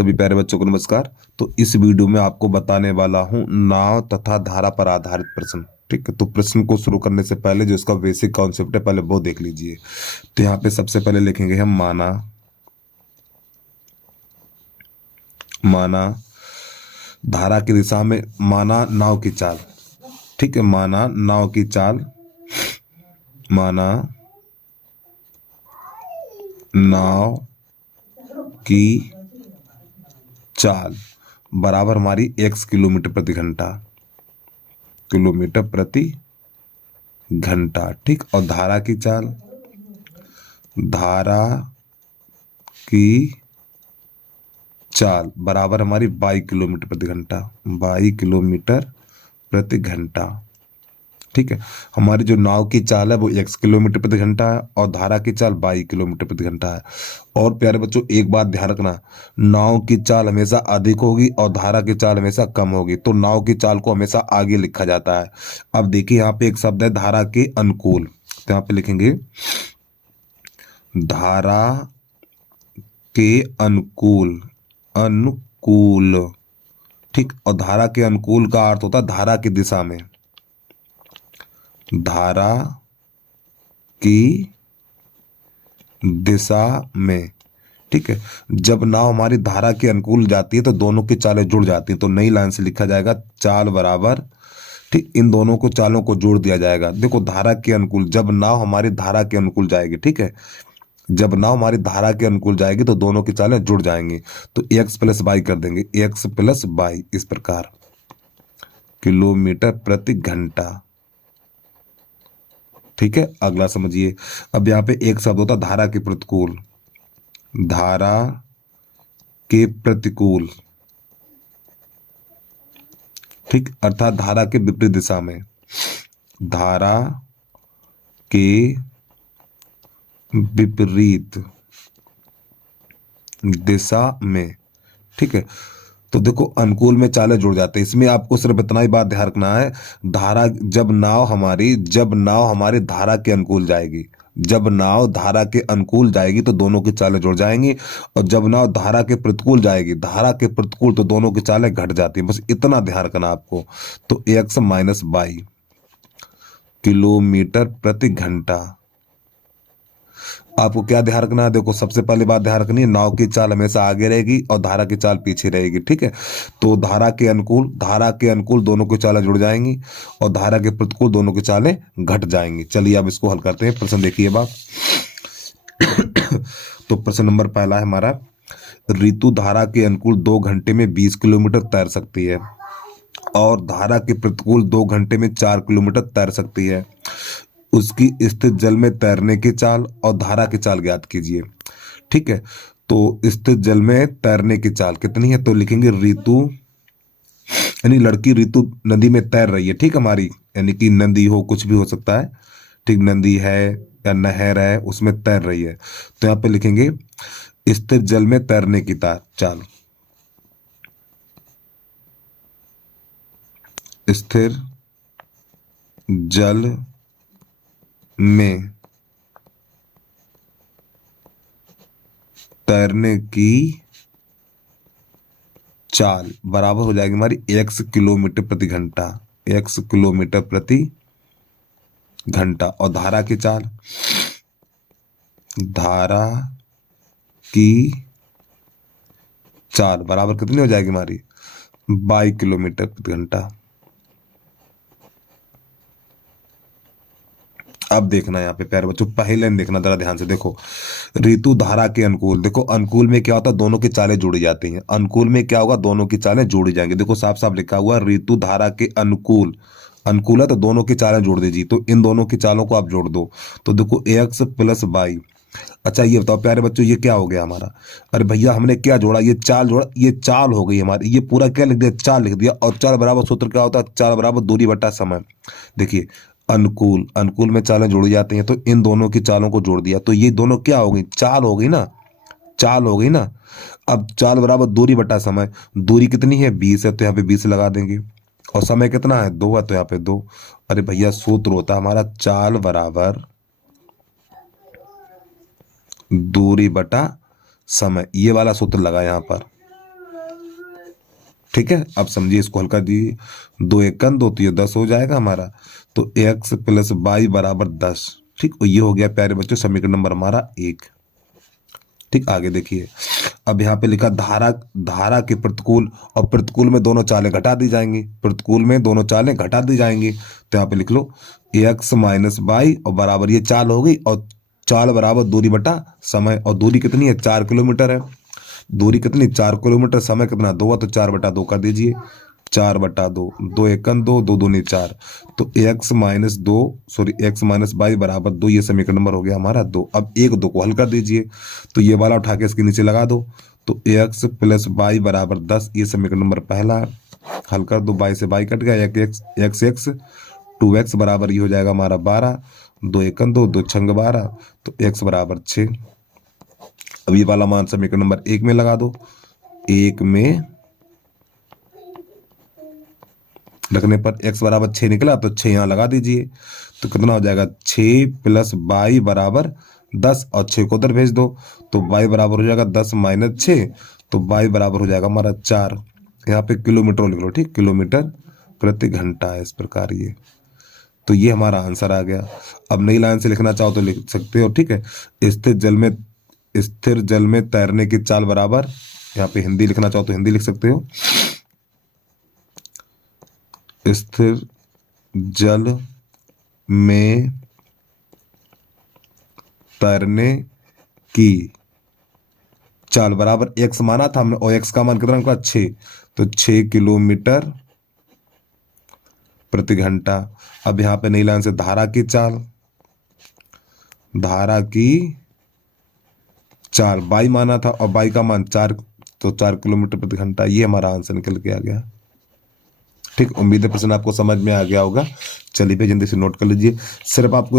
सभी प्यारे बच्चों को नमस्कार। तो इस वीडियो में आपको बताने वाला हूं नाव तथा धारा पर आधारित प्रश्न। ठीक है, तो प्रश्न को शुरू करने से पहले जो इसका बेसिक कॉन्सेप्ट है पहले वो देख लीजिए। तो यहाँ पे सबसे पहले लिखेंगे हम माना माना धारा की दिशा में माना नाव की चाल। ठीक है, माना नाव की चाल, माना नाव की चाल बराबर हमारी x किलोमीटर प्रति घंटा, किलोमीटर प्रति घंटा। ठीक, और धारा की चाल, धारा की चाल बराबर हमारी 22 किलोमीटर प्रति घंटा, 22 किलोमीटर प्रति घंटा। ठीक है, हमारी जो नाव की चाल है वो x किलोमीटर प्रति घंटा है और धारा की चाल 22 किलोमीटर प्रति घंटा है। और प्यारे बच्चों एक बात ध्यान रखना, नाव की चाल हमेशा अधिक होगी और धारा की चाल हमेशा कम होगी, तो नाव की चाल को हमेशा आगे लिखा जाता है। अब देखिए यहाँ पे एक शब्द है धारा के अनुकूल, तो यहाँ पे लिखेंगे धारा के अनुकूल, अनुकूल। ठीक, और धारा के अनुकूल का अर्थ होता है धारा की दिशा में, धारा की दिशा में। ठीक है, जब नाव हमारी धारा के अनुकूल जाती है तो दोनों की चालें जुड़ जाती हैं, तो नई लाइन से लिखा जाएगा चाल बराबर, ठीक, इन दोनों को चालों को जोड़ दिया जाएगा। देखो धारा के अनुकूल, जब नाव हमारी धारा के अनुकूल जाएगी, ठीक है, जब नाव हमारी धारा के अनुकूल जाएगी तो दोनों की चालें जुड़ जाएंगी, तो x प्लस बाई कर देंगे, x प्लस बाई इस प्रकार किलोमीटर प्रति घंटा। ठीक है, अगला समझिए। अब यहाँ पे एक शब्द होता धारा के प्रतिकूल, धारा के प्रतिकूल। ठीक, अर्थात धारा के विपरीत दिशा में, धारा के विपरीत दिशा में। ठीक है, तो देखो अनुकूल में चालें जुड़ जाते हैं, इसमें आपको सिर्फ इतना ही बात ध्यान रखना है, धारा जब नाव हमारी धारा के अनुकूल जाएगी, जब नाव धारा के अनुकूल जाएगी तो दोनों की चालें जुड़ जाएंगी, और जब नाव धारा के प्रतिकूल जाएगी, धारा के प्रतिकूल, तो दोनों की चालें घट जाती हैं। बस इतना ध्यान रखना आपको। तो x माइनस 22 किलोमीटर प्रति घंटा। आपको क्या ध्यान रखना है, देखो सबसे पहले बात ध्यान रखनी है, नाव की चाल हमेशा आगे रहेगी और धारा की चाल पीछे रहेगी। ठीक है, तो धारा के अनुकूल दोनों की चालें जुड़ जाएंगी और धारा के प्रतिकूल दोनों की चालें घट जाएंगी। चलिए अब इसको हल करते हैं। प्रश्न देखिए बाप। तो प्रश्न नंबर पहला है हमारा, ऋतु धारा के अनुकूल 2 घंटे में 20 किलोमीटर तैर सकती है और धारा के प्रतिकूल 2 घंटे में 4 किलोमीटर तैर सकती है। उसकी स्थित जल में तैरने की चाल और धारा की चाल ज्ञात कीजिए। ठीक है, तो स्थित जल में तैरने की चाल कितनी है, तो लिखेंगे ऋतु, यानी लड़की ऋतु नदी में तैर रही है। ठीक, हमारी यानी कि नदी हो, कुछ भी हो सकता है। ठीक, नदी है या नहर है, उसमें तैर रही है, तो यहाँ पे लिखेंगे स्थित जल में तैरने की चाल, स्थिर जल में तैरने की चाल बराबर हो जाएगी हमारी x किलोमीटर प्रति घंटा, x किलोमीटर प्रति घंटा। और धारा की चाल, धारा की चाल बराबर कितनी हो जाएगी हमारी 22 किलोमीटर प्रति घंटा। अब देखना यहाँ पे प्यारे बच्चों, पहले लाइन देखना जरा ध्यान से। देखो ऋतु धारा के अनुकूल, देखो अनुकूल में क्या होता है, दोनों की चालें जुड़ी जाती हैं। अनुकूल में क्या होगा, दोनों की चालें जोड़ी जाएंगी। देखो साफ साफ लिखा हुआ ऋतु धारा के अनुकूल, अनुकूल है तो दोनों की चालें जोड़ दीजिए, तो इन दोनों की चालों को आप जोड़ दो, तो देखो x प्लस 22। अच्छा ये बताओ प्यारे बच्चों ये क्या हो गया हमारा, अरे भैया हमने क्या जोड़ा, ये चाल जोड़ा, ये चाल हो गई हमारी, ये पूरा क्या लिख दिया, चाल लिख दिया। और चाल बराबर सूत्र क्या होता है, चाल बराबर दूरी बटा समय। देखिए अनुकूल, अनुकूल में चालें जोड़ी जाती हैं, तो इन दोनों की चालों को जोड़ दिया, तो ये दोनों क्या हो गई, चाल हो गई ना, चाल हो गई ना। अब चाल बराबर दूरी बटा समय, दूरी कितनी है 20 है, तो यहाँ पे 20 लगा देंगे, और समय कितना है 2 है, तो यहाँ पे 2। अरे भैया सूत्र होता है हमारा चाल बराबर दूरी बटा समय, ये वाला सूत्र लगा यहाँ पर। ठीक है, अब समझिए इसको हल्का दीजिए, 2 एकन 2 तो ये 10 हो जाएगा हमारा। तो x प्लस वाई बराबर 10। ठीक, और ये हो गया प्यारे बच्चों समीकरण नंबर हमारा 1। ठीक, आगे देखिए, अब यहाँ पे लिखा धारा, धारा के प्रतिकूल और प्रतिकूल में दोनों चालें घटा दी जाएंगी, प्रतिकूल में दोनों चालें घटा दी जाएंगी। तो यहाँ पे लिख लो एक्स माइनस वाई और बराबर ये चाल हो गई, और चाल बराबर दूरी बटा समय, और दूरी कितनी है 4 किलोमीटर है। दूरी कितनी 4 किलोमीटर, समय कितना 2 है, तो 4/2 कर दीजिए, 4/2, 2 एकन 2 2 दूनी 4। तो x minus 2 sorry x minus y बराबर 2, ये समीकरण नंबर हो गया हमारा 2। अब 1 2 को हल कर दीजिए, तो ये वाला उठा के इसके नीचे लगा दो। तो एक्स प्लस वाई बराबर 10, ये समीकरण नंबर पहला है। हल कर दो, बाई से बाई कट गया, एक्स एक्स 2x बराबर ये हो जाएगा हमारा 12, 2 एकन 2 2 6 12, तो x बराबर 6। अब ये वाला मान समीकरण नंबर 1 में लगा दो, 1 में रखने पर x बराबर 6 निकला, तो 6 यहाँ लगा दीजिए। तो कितना हो जाएगा 6 प्लस वाई बराबर 10, और 6 को उधर भेज दो, तो y बराबर हो जाएगा 10 माइनस 6, तो y बराबर हो जाएगा हमारा 4। यहाँ पे किलोमीटर लिख लो, ठीक, किलोमीटर प्रति घंटा है इस प्रकार ये। तो ये हमारा आंसर आ गया। अब नई लाइन से लिखना चाहो तो लिख सकते हो, ठीक है। स्थिर जल में तैरने की चाल बराबर, यहाँ पे हिंदी लिखना चाहो तो हिंदी लिख सकते हो, स्थिर जल में तैरने की चाल बराबर x माना था हमने, और x का मान कितना का 6, तो 6 किलोमीटर प्रति घंटा। अब यहाँ पे नई लाइन से धारा की चाल, धारा की चाल बाई माना था, और बाई का मान 4, तो 4 किलोमीटर प्रति घंटा। ये हमारा आंसर निकल के आ गया। ठीक, उम्मीद है प्रश्न आपको समझ में आ गया होगा। चलिए पे जल्दी से नोट कर लीजिए। सिर्फ आपको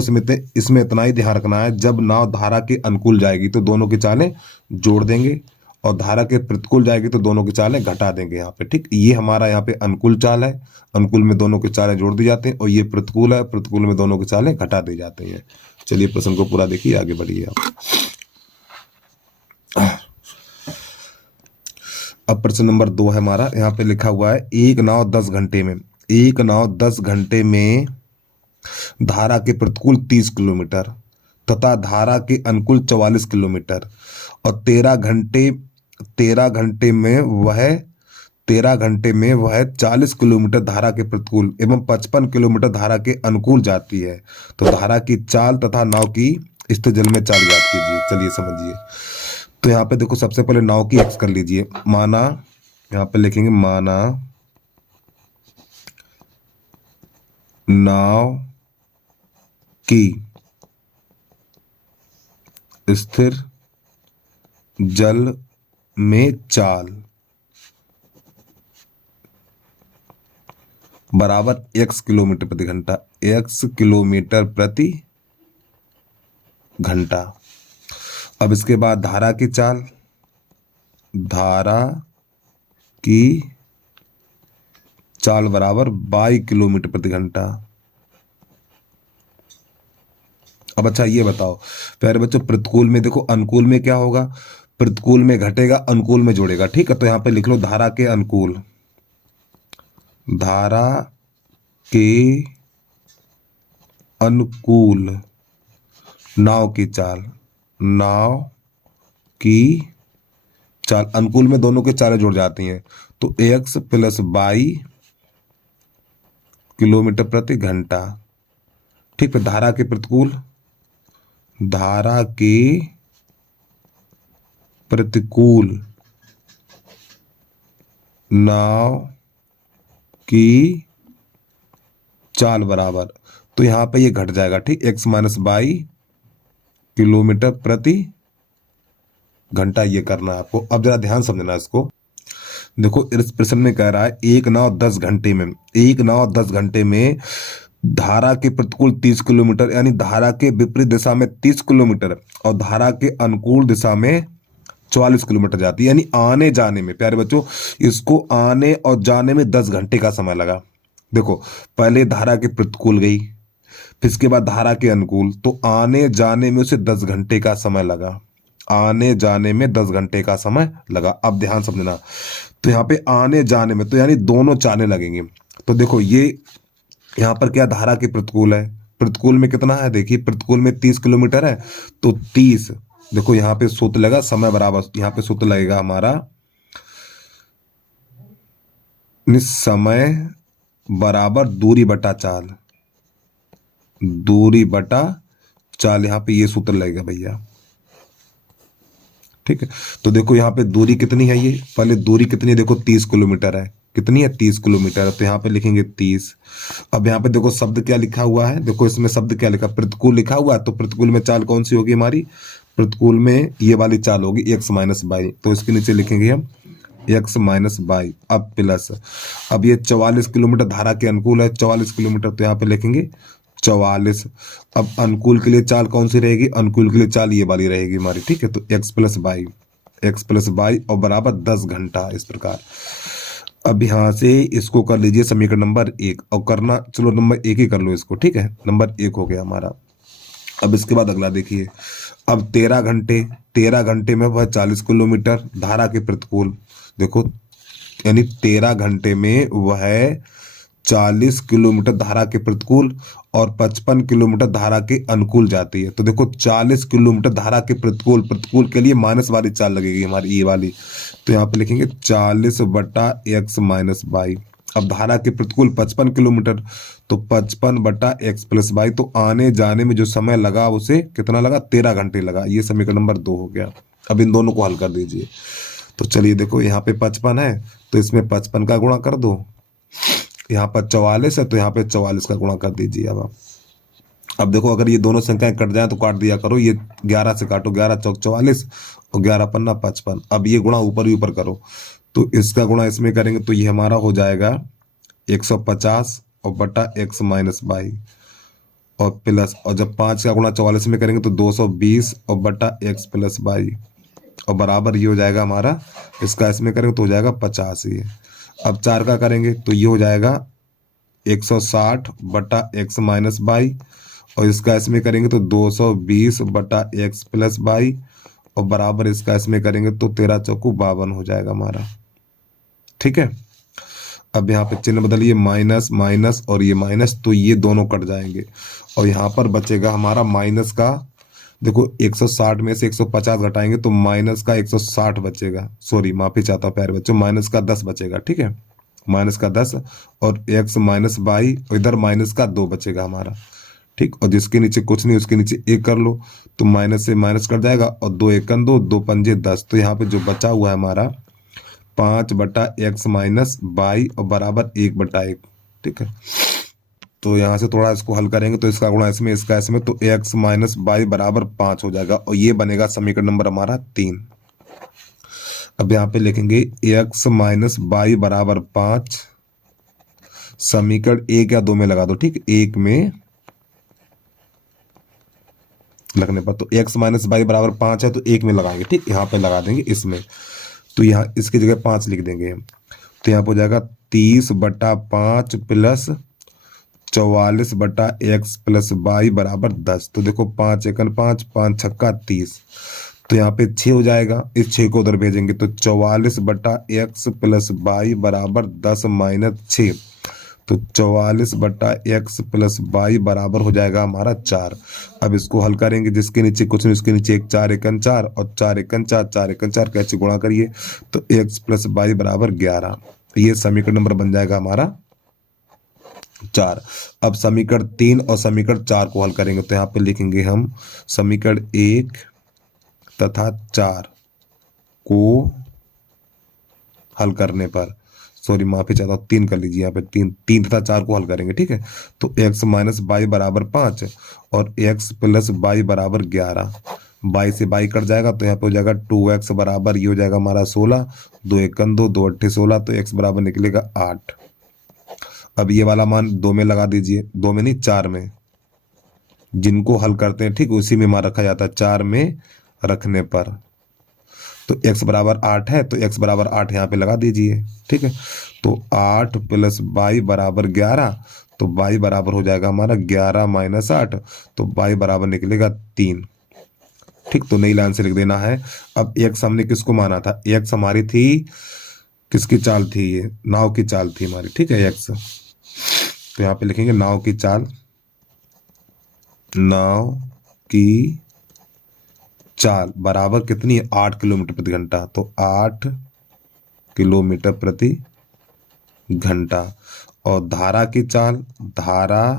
इसमें इतना ही ध्यान रखना है, जब नाव धारा के अनुकूल जाएगी तो दोनों की चालें जोड़ देंगे, और धारा के प्रतिकूल जाएगी तो दोनों की चालें घटा देंगे यहाँ पे। ठीक, ये हमारा यहाँ पे अनुकूल चाल है, अनुकूल में दोनों की चालें जोड़ दी जाती हैं, और ये प्रतिकूल है, प्रतिकूल में दोनों की चालें घटा दी जाती हैं। चलिए प्रश्न को पूरा देखिए, आगे बढ़िए आप। अब प्रश्न नंबर 2 है हमारा, यहाँ पे लिखा हुआ है एक नाव 10 घंटे में, एक नाव 10 घंटे में धारा के प्रतिकूल 30 किलोमीटर तथा धारा के अनुकूल 44 किलोमीटर, और 13 घंटे में वह 40 किलोमीटर धारा के प्रतिकूल एवं 55 किलोमीटर धारा के अनुकूल जाती है। तो धारा की चाल तथा नाव की स्थिर जल में चाल याद कीजिए। चलिए समझिए। तो यहाँ पे देखो, सबसे पहले नाव की एक्स कर लीजिए। माना, यहाँ पे लिखेंगे माना नाव की स्थिर जल में चाल बराबर x किलोमीटर प्रति घंटा, x किलोमीटर प्रति घंटा। अब इसके बाद धारा की चाल, धारा की चाल बराबर 22 किलोमीटर प्रति घंटा। अब अच्छा ये बताओ प्यारे बच्चों, प्रतिकूल में देखो, अनुकूल में क्या होगा, प्रतिकूल में घटेगा, अनुकूल में जोड़ेगा। ठीक है, तो यहां पे लिख लो धारा के अनुकूल, धारा के अनुकूल नाव की चाल, नाव की चाल, अनुकूल में दोनों के चालें जुड़ जाती हैं, तो x प्लस 22 किलोमीटर प्रति घंटा। ठीक है, धारा के प्रतिकूल, धारा के प्रतिकूल नाव की चाल बराबर, तो यहां पे ये घट जाएगा। ठीक, x माइनस 22 किलोमीटर प्रति घंटा, ये करना है आपको। अब जरा ध्यान समझना इसको। देखो, इस प्रश्न में कह रहा है एक नाव 10 घंटे में, एक नाव 10 घंटे में धारा के प्रतिकूल 30 किलोमीटर, यानी धारा के विपरीत दिशा में 30 किलोमीटर और धारा के अनुकूल दिशा में 44 किलोमीटर जाती है, यानी आने जाने में। प्यारे बच्चों, इसको आने और जाने में 10 घंटे का समय लगा। देखो, पहले धारा के प्रतिकूल गई, फिर इसके बाद धारा के अनुकूल, तो आने जाने में उसे 10 घंटे का समय लगा। आने जाने में 10 घंटे का समय लगा। अब ध्यान समझना, तो यहाँ पे आने जाने में तो यानी दोनों चालें लगेंगी। तो देखो ये यहाँ पर क्या धारा के प्रतिकूल है, प्रतिकूल में कितना है, देखिए प्रतिकूल में 30 किलोमीटर है, तो 30, देखो यहाँ पे सूत्र लगा समय बराबर, यहाँ पे सूत्र लगेगा हमारा समय बराबर दूरी बटा चाल, दूरी बटा चाल, यहाँ पे ये सूत्र लगेगा भैया। ठीक है, तो देखो यहाँ पे दूरी कितनी है, ये पहले दूरी कितनी है, देखो 30 किलोमीटर है, कितनी है 30 किलोमीटर है, तो यहाँ पे लिखेंगे 30। अब यहाँ पे देखो शब्द क्या लिखा हुआ है, देखो इसमें शब्द क्या लिखा, प्रतिकूल लिखा हुआ है, तो प्रतिकूल में चाल कौन सी होगी हमारी, प्रतिकूल में ये वाली चाल होगी x माइनस बाई, तो इसके नीचे लिखेंगे हम x माइनस बाई। अब प्लस, अब ये 44 किलोमीटर धारा के अनुकूल है, 44 किलोमीटर, तो यहाँ पे लिखेंगे 44। अब अनुकूल के लिए चाल कौन सी रहेगी, अनुकूल के लिए चाल ये वाली रहेगी हमारी, ठीक है, तो x plus by, x plus by और बराबर 10 घंटा, इस प्रकार। अब यहाँ से इसको कर लीजिए समीकरण नंबर 1, और करना चलो नंबर 1 ही कर लो इसको, ठीक है, नंबर 1 हो गया हमारा। अब इसके बाद अगला देखिए, अब 13 घंटे में वह 40 किलोमीटर धारा के प्रतिकूल, देखो यानी 13 घंटे में वह 40 किलोमीटर धारा के प्रतिकूल और 55 किलोमीटर धारा के अनुकूल जाती है। तो देखो 40 किलोमीटर धारा के प्रतिकूल, प्रतिकूल के लिए माइनस वाली चाल लगेगी हमारी ये वाली, तो यहाँ पे लिखेंगे 40 बटा x माइनस बाई। अब धारा के प्रतिकूल 55 किलोमीटर, तो 55 बटा x प्लस बाई, तो आने जाने में जो समय लगा उसे कितना लगा, 13 घंटे लगा। ये समीकरण नंबर 2 हो गया। अब इन दोनों को हल कर दीजिए। तो चलिए देखो यहाँ पे 55 है, तो इसमें 55 का गुणा कर दो, यहाँ पर 44 है तो यहाँ पे 44 का गुणा कर दीजिए। अब देखो अगर ये दोनों संख्याएं कट जाए तो काट दिया करो, ये 11 से काटो, 11 चौक 44 और 11 पन्ना 55। अब ये गुणा ऊपर ही ऊपर करो, तो इसका गुणा इसमें करेंगे तो ये हमारा हो जाएगा 150 और बटा x माइनस बाई और प्लस, और जब 5 का गुणा 44 में करेंगे तो 220 और बटा x प्लस बाई और बराबर ये हो जाएगा हमारा, इसका इसमें करेंगे तो हो जाएगा 50 ये। अब 4 का करेंगे तो ये हो जाएगा 160 बटा x माइनस बाई और इसका इसमें करेंगे तो 220 बटा x प्लस बाई और बराबर इसका इसमें करेंगे तो 13 चौकू 52 हो जाएगा हमारा। ठीक है, अब यहाँ पे चिन्ह बदलिए, माइनस माइनस और ये माइनस, तो ये दोनों कट जाएंगे और यहाँ पर बचेगा हमारा माइनस का, देखो 160 में से 150 घटाएंगे तो माइनस का 160 बचेगा, सॉरी माफी चाहता हूँ प्यारे बच्चों, माइनस का 10 बचेगा। ठीक है, माइनस का 10 और x माइनस बाई और इधर माइनस का 2 बचेगा हमारा। ठीक, और जिसके नीचे कुछ नहीं उसके नीचे 1 कर लो, तो माइनस से माइनस कट जाएगा और 2 एकन 2, 2 पंजे 10, तो यहाँ पे जो बचा हुआ है हमारा 5 बटा x माइनस बाई और बराबर 1 बटा 1। ठीक है, तो यहाँ से थोड़ा इसको हल करेंगे तो इसका गुणा इसमें इसका इसमें, तो x माइनस बाई बराबर 5 हो जाएगा और ये बनेगा समीकरण नंबर हमारा 3। अब यहाँ पे लिखेंगे x माइनस बाई बराबर 5, समीकरण 1 या 2 में लगा दो। ठीक, 1 में लगने पर, तो x माइनस बाई बराबर 5 है तो 1 में लगाएंगे। ठीक, यहाँ पे लगा देंगे इसमें, तो यहाँ इसकी जगह 5 लिख देंगे, तो यहाँ पे हो जाएगा 30 बटा 5 प्लस 44 बटा x प्लस बाई बराबर 10। तो देखो 5 एकन 5, 5 छक्का 30, तो यहाँ पे 6 हो जाएगा, इस 6 को उधर भेजेंगे तो 44 बटा x प्लस बाई बराबर 10 माइनस 6, तो 44 बटा x प्लस बाई बराबर हो जाएगा हमारा 4। अब इसको हल करेंगे, जिसके नीचे कुछ नहीं उसके नीचे 1, 4 एकन 4 और 4 एकन 4, 4 एकन 4 कैसे गुणा करिए, तो x प्लस बाई बराबर 11। ये समीकरण नंबर बन जाएगा हमारा 4। अब समीकरण 3 और समीकरण 4 को हल करेंगे, तो यहाँ पे लिखेंगे हम समीकरण 1 तथा 4 को हल करने पर, सॉरी माफी चाहता हूँ 3 कर लीजिए, यहाँ पे 3 तथा 4 को हल करेंगे। ठीक है, तो x माइनस बाई बराबर 5 और x प्लस बाई बराबर 11, बाई से बाई कट जाएगा तो यहाँ पे हो जाएगा 2x बराबर ये हो जाएगा हमारा 16, 2 एकन 2, 2 अट्ठे 16, तो x बराबर निकलेगा 8। अब ये वाला मान 2 में लगा दीजिए, 2 में नहीं 4 में, जिनको हल करते हैं ठीक उसी में मान रखा जाता है, 4 में रखने पर, तो x बराबर 8 है तो x बराबर 8 यहाँ पे लगा दीजिए। ठीक है, तो 8 प्लस बाई बराबर 11, तो बाई बराबर हो जाएगा हमारा 11 माइनस 8, तो बाई बराबर निकलेगा 3। ठीक, तो नई लाइन से लिख देना है। अब एक्स हमने किसको माना था, एक्स हमारी थी, किसकी चाल थी, ये नाव की चाल थी हमारी, ठीक है एक्स। तो यहाँ पे लिखेंगे नाव की चाल, नाव की चाल बराबर कितनी है, 8 किलोमीटर प्रति घंटा। तो 8 किलोमीटर प्रति घंटा। और धारा की चाल, धारा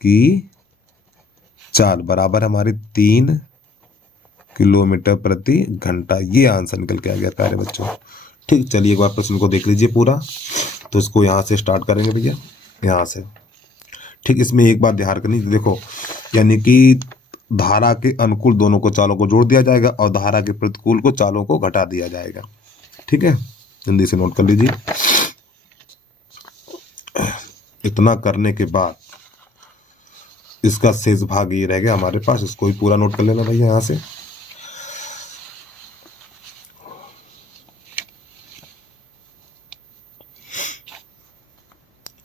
की चाल बराबर हमारी 3 किलोमीटर प्रति घंटा। ये आंसर निकल के आ गया प्यारे बच्चों। ठीक, चलिए एक बार प्रश्न को देख लीजिए पूरा। तो इसको यहाँ से स्टार्ट करेंगे भैया, यहाँ से। ठीक, इसमें एक बात ध्यान करनी, देखो यानी कि धारा के अनुकूल दोनों को चालों को जोड़ दिया जाएगा और धारा के प्रतिकूल को चालों को घटा दिया जाएगा। ठीक है, जल्दी से नोट कर लीजिए। इतना करने के बाद इसका शेष भाग ये रह गया हमारे पास, इसको भी पूरा नोट कर लेना भैया यहाँ से।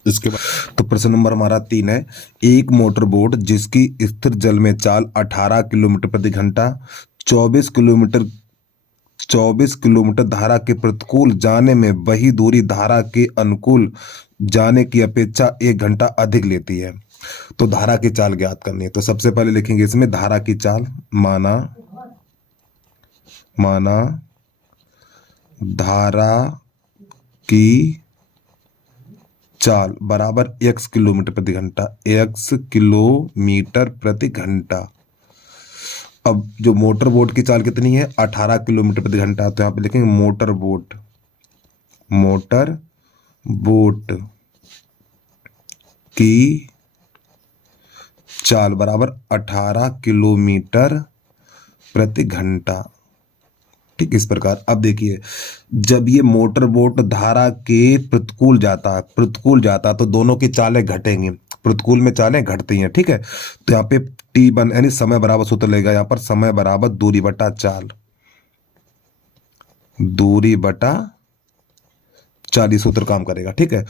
इसके बाद तो प्रश्न नंबर हमारा 3 है, एक मोटर बोट जिसकी स्थिर जल में चाल 18 किलोमीटर प्रति घंटा 24 किलोमीटर धारा के प्रतिकूल जाने में वही दूरी धारा के अनुकूल जाने की अपेक्षा 1 घंटा अधिक लेती है, तो धारा की चाल ज्ञात करनी है। तो सबसे पहले लिखेंगे इसमें धारा की चाल, माना धारा की चाल बराबर x किलोमीटर प्रति घंटा, x किलोमीटर प्रति घंटा। अब जो मोटर बोट की चाल कितनी है, 18 किलोमीटर प्रति घंटा। तो यहाँ पे लिखेंगे मोटर बोट की चाल बराबर 18 किलोमीटर प्रति घंटा। ठीक, इस प्रकार। अब देखिए, जब ये मोटर बोट धारा के प्रतिकूल जाता तो दोनों की चालें घटेंगी, प्रतिकूल में चालें घटती हैं। ठीक है, तो यहाँ पे T1 यानी समय बराबर सूत्र लेगा, यहाँ पर समय बराबर दूरी बटा चाल, ये सूत्र काम करेगा। ठीक है,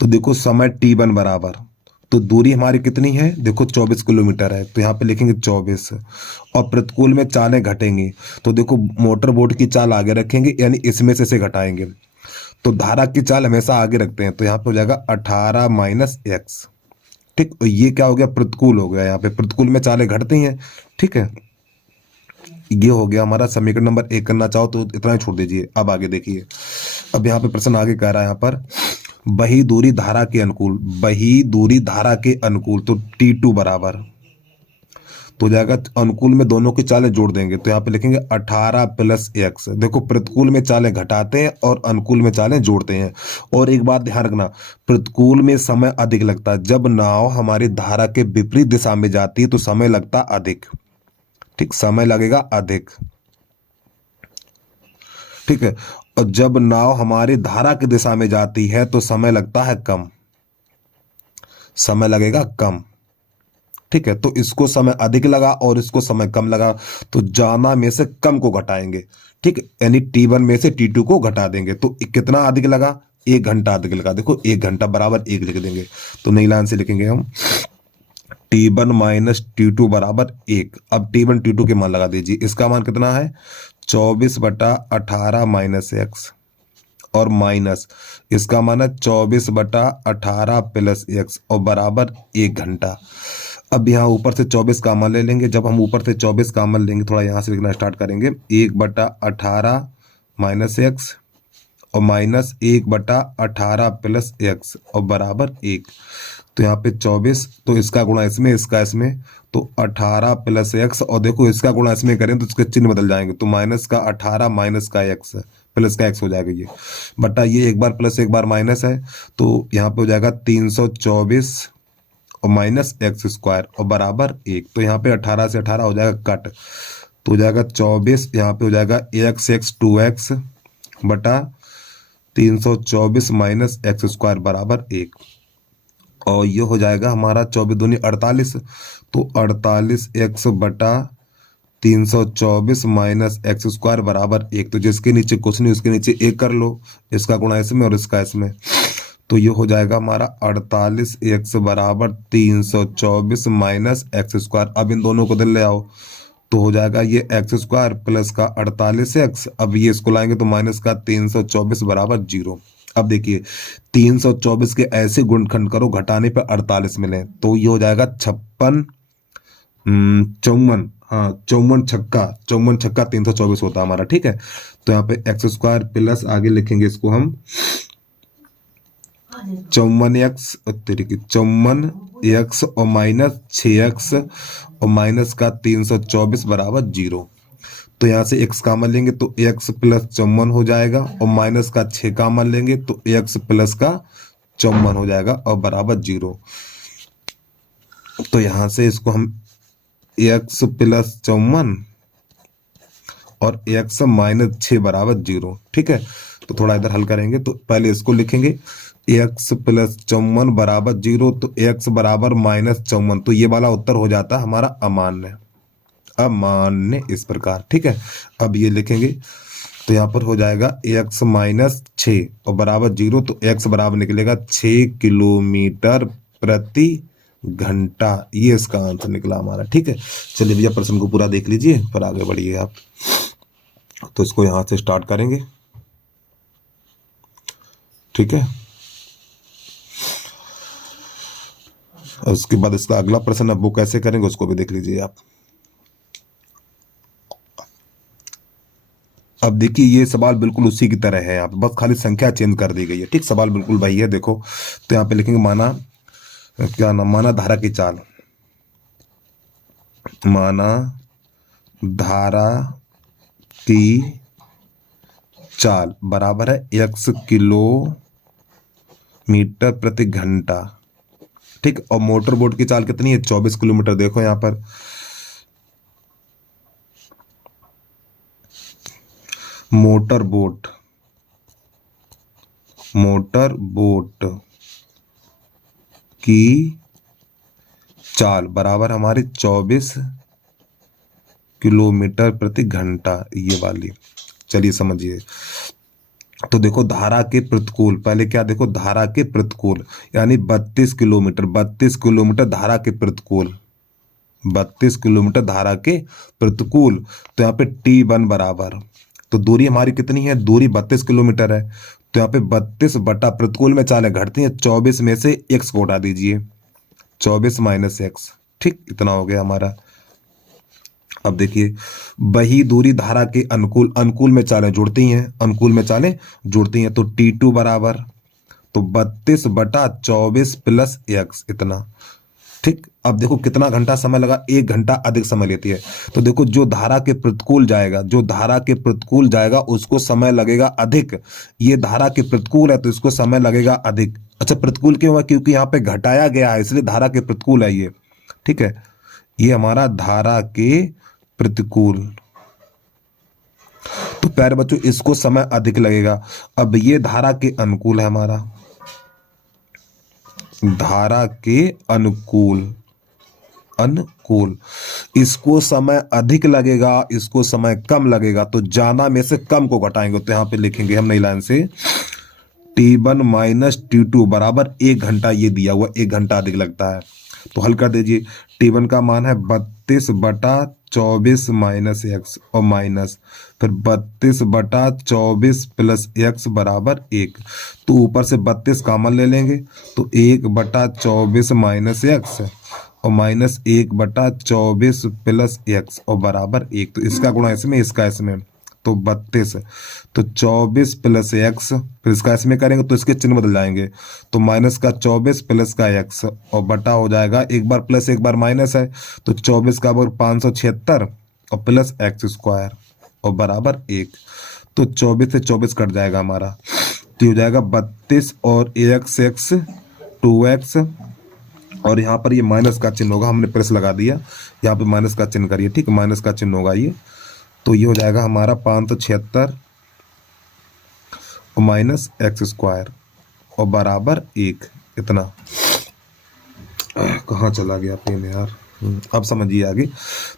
तो देखो समय T1 बराबर, तो दूरी हमारी कितनी है, देखो 24 किलोमीटर है, तो यहाँ पे लिखेंगे 24। और प्रतिकूल में चालें घटेंगी, तो देखो मोटर बोट की चाल आगे रखेंगे, यानी इसमें से घटाएंगे। तो धारा की चाल हमेशा आगे रखते हैं, तो यहाँ पे हो जाएगा 18 माइनस एक्स। ठीक, और ये क्या हो गया, प्रतिकूल हो गया, यहाँ पे प्रतिकूल में चालें घटती हैं। ठीक है, ये हो गया हमारा समीकरण नंबर 1। करना चाहो तो इतना ही छोड़ दीजिए। अब आगे देखिए, अब यहाँ पे प्रश्न आगे कह रहा है, यहाँ पर वही दूरी धारा के अनुकूल, तो T2 बराबर, तो जाएगा अनुकूल में दोनों की चालें जोड़ देंगे, तो यहाँ पे लिखेंगे 18 प्लस एक्स। देखो प्रतिकूल में चालें घटाते हैं और अनुकूल में चालें जोड़ते हैं। और एक बात ध्यान रखना, प्रतिकूल में समय अधिक लगता है, जब नाव हमारी धारा के विपरीत दिशा में जाती है तो समय लगता अधिक। ठीक, समय लगेगा अधिक। ठीक है, और जब नाव हमारी धारा की दिशा में जाती है तो समय लगता है कम, समय लगेगा कम। ठीक है, तो इसको समय अधिक लगा और इसको समय कम लगा, तो जाना में से कम को घटाएंगे। ठीक, यानी T1 में से T2 को घटा देंगे, तो कितना अधिक लगा, 1 घंटा अधिक लगा। देखो 1 घंटा बराबर 1 लिख देंगे, तो नई लाइन से लिखेंगे हम T1 माइनस T2 बराबर 1। अब T1 T2 के मान लगा दीजिए, इसका मान कितना है, 24/18 माइनस एक्स, और माइनस इसका मान है 24/18 प्लस एक्स, और बराबर 1 घंटा। अब यहाँ ऊपर से 24 कॉमन ले लेंगे। जब हम ऊपर से 24 कॉमन लेंगे, थोड़ा यहाँ से लिखना स्टार्ट करेंगे, 1/18 माइनस एक्स और माइनस 1/18 प्लस एक्स और बराबर 1। तो यहाँ पे 24, तो इसका गुणा इसमें, इसका इसमें, तो 18 प्लस एक्स, और देखो इसका गुणा इसमें करें तो इसके चिन्ह बदल जाएंगे, तो माइनस का 18 माइनस का एक्स प्लस का एक्स हो जाएगा ये बटा ये, एक बार प्लस एक बार माइनस है, तो यहाँ पे हो जाएगा 324 और माइनस एक्स स्क्वायर और बराबर 1। तो यहाँ पे 18 से 18 हो जाएगा कट, तो हो जाएगा 24, यहाँ पे हो जाएगा x 2x बटा 324 माइनस एक्स स्क्वायर बराबर 1, और ये हो जाएगा हमारा 24 दूनी 48, तो 48x बटा 324 माइनस एक्स स्क्वायर बराबर 1। तो जिसके नीचे कुछ नहीं उसके नीचे 1 कर लो, इसका गुणा इसमें और इसका इसमें, तो ये हो जाएगा हमारा 48x बराबर 324 माइनस एक्स स्क्वायर। अब इन दोनों को दिल ले आओ, तो हो जाएगा ये एक्स स्क्वायर प्लस का 48x। अब ये इसको लाएंगे तो माइनस का 324 बराबर 0। अब देखिए 324 के ऐसे गुणनखंड करो घटाने पे 48 मिले, तो ये हो जाएगा 56 54। हाँ 54 छक्का 324 होता है हमारा। ठीक है, तो यहाँ पे एक्स स्क्वायर प्लस आगे लिखेंगे इसको हम 54x, तरीके 54x और माइनस 6x और माइनस का 324 बराबर 0। तो यहाँ से x कॉमन लेंगे तो x प्लस 54 हो जाएगा और माइनस का 6 कॉमन लेंगे तो x प्लस का 54 हो जाएगा और बराबर 0। तो यहाँ से इसको हम x प्लस 54 और x माइनस 6 बराबर 0। ठीक है, तो थोड़ा इधर हल करेंगे तो पहले इसको लिखेंगे x प्लस 54 बराबर 0, तो x बराबर माइनस 54। तो ये वाला उत्तर हो जाता है हमारा अमान्य। अमान्य इस प्रकार। ठीक है, अब ये लिखेंगे तो यहाँ पर हो जाएगा x माइनस 6 और बराबर 0, तो x बराबर निकलेगा 6 किलोमीटर प्रति घंटा। ये इसका आंसर निकला हमारा। ठीक है, चलिए भैया प्रश्न को पूरा देख लीजिए फिर आगे बढ़िए आप। तो इसको यहाँ से स्टार्ट करेंगे। ठीक है, उसके बाद इसका अगला प्रश्न अब वो कैसे करेंगे उसको भी देख लीजिए आप। अब देखिए ये सवाल बिल्कुल उसी की तरह है, यहाँ पे बस खाली संख्या चेंज कर दी गई है। ठीक, सवाल बिल्कुल वही है। देखो तो यहाँ पे लिखेंगे माना क्या नाम, माना धारा की चाल, माना धारा की चाल बराबर है x किलोमीटर प्रति घंटा। ठीक, और मोटर बोट की चाल कितनी है 24 किलोमीटर। देखो यहाँ पर मोटर बोट की चाल बराबर हमारी 24 किलोमीटर प्रति घंटा, ये वाली। चलिए समझिए, तो देखो धारा के प्रतिकूल, पहले क्या देखो धारा के प्रतिकूल यानी 32 किलोमीटर धारा के प्रतिकूल, 32 किलोमीटर धारा के प्रतिकूल। तो यहाँ पे T1 बराबर, तो दूरी हमारी कितनी है, दूरी 32 किलोमीटर है। तो यहाँ पे 32 बटा प्रतिकूल में चालें घटती हैं, 24 में से x को उठा दीजिए, 24 माइनस x। ठीक, इतना हो गया हमारा। अब देखिए वही दूरी धारा के अनुकूल में चालें जुड़ती हैं, अनुकूल में चालें जुड़ती हैं। तो T2 बराबर तो 32 बटा 24 प्लस x इतना। ठीक, अब देखो कितना घंटा समय लगा, 1 घंटा अधिक समय लेती है। तो देखो जो धारा के प्रतिकूल जाएगा उसको समय लगेगा अधिक। ये धारा के प्रतिकूल है तो इसको समय लगेगा अधिक। अच्छा प्रतिकूल क्यों है, क्योंकि यहाँ पे घटाया गया है इसलिए धारा के प्रतिकूल है ये। ठीक है, ये हमारा धारा के प्रतिकूल। तो प्यारे बच्चों इसको समय अधिक लगेगा। अब ये धारा के अनुकूल है हमारा, धारा के अनुकूल, इसको समय अधिक लगेगा, इसको समय कम लगेगा। तो जाना में से कम को घटाएंगे। तो यहाँ पे लिखेंगे हम नई लाइन से T1 माइनस T2 बराबर 1 घंटा। ये दिया हुआ 1 घंटा अधिक लगता है, तो हल कर दीजिए। T1 का मान है 32 बटा 24 माइनस x और माइनस फिर 32 बटा 24 प्लस x बराबर 1। तो ऊपर से 32 कॉमन ले लेंगे तो 1 बटा 24 माइनस x और माइनस 1 बटा 24 प्लस x और बराबर 1। तो इसका गुणा इसमें, इसका इसमें, तो 32। तो 24 प्लस x, फिर इसका इसमें करेंगे तो इसके चिन्ह बदल जाएंगे। तो माइनस का 24 प्लस का x और बटा हो जाएगा, एक बार प्लस एक बार माइनस है तो 24 का वर्ग 576 और प्लस x स्क्वायर और बराबर 1। तो 24 से 24 कट जाएगा हमारा, तो हो जाएगा 32 और x 2x और यहाँ पर ये माइनस का चिन्ह होगा, हमने प्रेस लगा दिया, यहाँ पे माइनस का चिन्ह करिए। ठीक, माइनस का चिन्ह होगा ये। तो ये हो जाएगा हमारा 576 और माइनस x स्क्वायर और बराबर 1। इतना कहाँ चला गया पेन यार, अब समझिए आगे।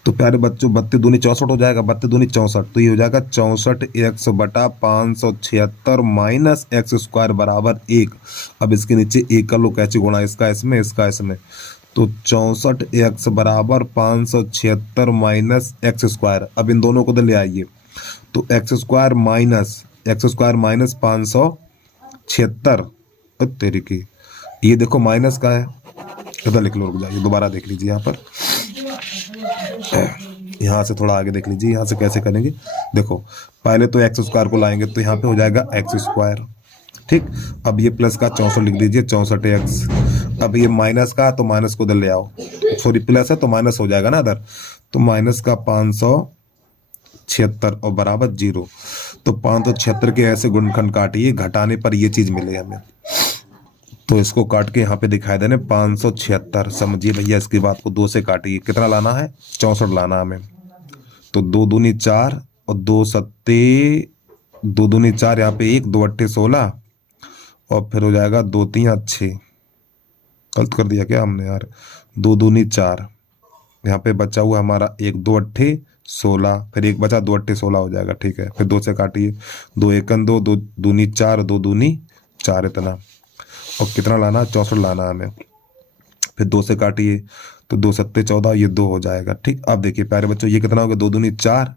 तो प्यारे बच्चों 32 दूनी 64 हो जाएगा, 32 दूनी 64। तो ये हो जाएगा 64x बटा 576 माइनस x स्क्वायर बराबर 1। अब इसके नीचे 1 कर लो, कैसे गुणा, इसका इसमें, इसका इसमें। तो 64x बराबर 576 माइनस एक्स स्क्वायर। अब इन दोनों को तो ले आइए, तो एक्स स्क्वायर माइनस 576 तेरी की, ये देखो माइनस का है, इधर लिख लो, रुक जाइए दोबारा देख लीजिए यहाँ पर, यहाँ से थोड़ा आगे देख लीजिए, यहाँ से कैसे करेंगे। देखो पहले तो एक्स स्क्वायर को लाएंगे तो यहाँ पे हो जाएगा एक्स स्क्वायर, ठीक। अब ये प्लस का 64 लिख दीजिए, 64x। अब ये माइनस का, तो माइनस को उधर ले आओ, सॉरी प्लस है तो माइनस हो जाएगा ना इधर, तो माइनस का 576 और बराबर 0। तो 576 के ऐसे गुणनखंड काटिए, घटाने पर ये चीज मिले हमें, तो इसको काट के यहाँ पे दिखाई देने 576। समझिए भैया इसकी बात को, 2 से काटिए, कितना लाना है, 64 लाना हमें। तो 2 दूनी 4 और 2 सत्ते 2 दूनी 4, यहाँ पे 1 2 अट्ठे 16 और फिर हो जाएगा 2 3 6। गलत कर दिया क्या हमने यार, 2 दूनी 4, यहाँ पे बचा हुआ हमारा 1 2 अट्ठे 16, फिर 1 बचा 2 अट्ठे 16 हो जाएगा, ठीक है। फिर 2 से काटिए, 2 एकन 2, 2 दूनी 4, 2 दूनी 4 इतना, और कितना लाना, 64 लाना हमें। फिर 2 से काटिए, तो 2 सत्ते 14, ये 2 हो जाएगा, ठीक। अब देखिए प्यारे बच्चों, ये कितना हो गया, 2 दूनी 4,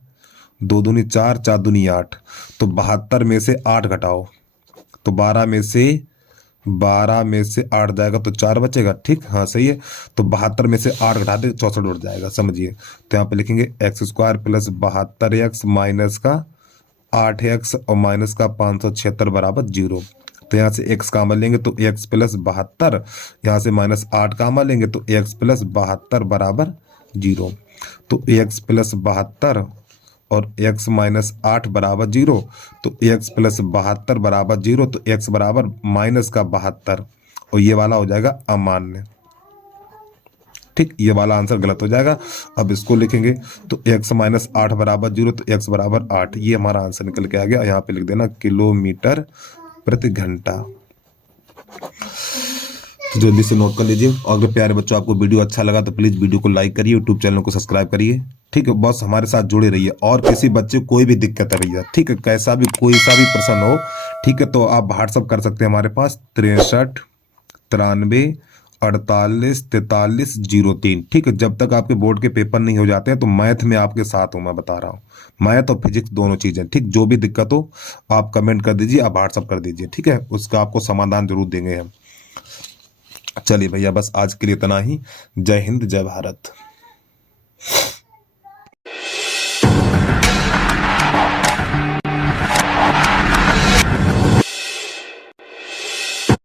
2 दूनी 4, 4 दूनी 8, तो 72 में से 8 घटाओ, तो 12 में से 8 जाएगा तो 4 बचेगा, ठीक। हाँ सही है, तो 72 में से 8 घटा दे, 64 उठ जाएगा, समझिए। तो यहाँ पे लिखेंगे x square plus 72x minus का 8x और माइनस का 576 बराबर 0। तो यहाँ से x कामन लेंगे तो x प्लस 72, यहाँ से माइनस 8 कामन लेंगे तो x प्लस 72 बराबर 0। तो x प्लस 72 और x माइनस 8 बराबर 0, तो x प्लस 72 बराबर 0, तो x बराबर माइनस का 72, और ये वाला हो जाएगा अमान्य, ठीक। ये वाला आंसर गलत हो जाएगा। अब इसको लिखेंगे, तो x माइनस 8 बराबर 0, तो x बराबर 8, ये हमारा आंसर निकल के आ गया। यहाँ पे लिख देना किलोमीटर प्रति घंटा। जल्दी से नोट कर लीजिए। और अगर प्यारे बच्चों आपको वीडियो अच्छा लगा तो प्लीज वीडियो को लाइक करिए, यूट्यूब चैनल को सब्सक्राइब करिए, ठीक है। बस हमारे साथ जुड़े रहिए, और किसी बच्चे को कोई भी दिक्कत है भैया, ठीक है, कैसा भी कोई सा भी प्रश्न हो, ठीक है, तो आप व्हाट्सअप कर सकते हैं हमारे पास 63 93 48 43 03, ठीक है। जब तक आपके बोर्ड के पेपर नहीं हो जाते हैं तो मैथ में आपके साथ हूँ, मैं बता रहा हूँ, मैथ और फिजिक्स दोनों चीजें, ठीक। जो भी दिक्कत हो आप कमेंट कर दीजिए, आप व्हाट्सअप कर दीजिए, ठीक है, उसका आपको समाधान जरूर देंगे हम। चलिए भैया बस आज के लिए इतना ही। जय हिंद, जय भारत।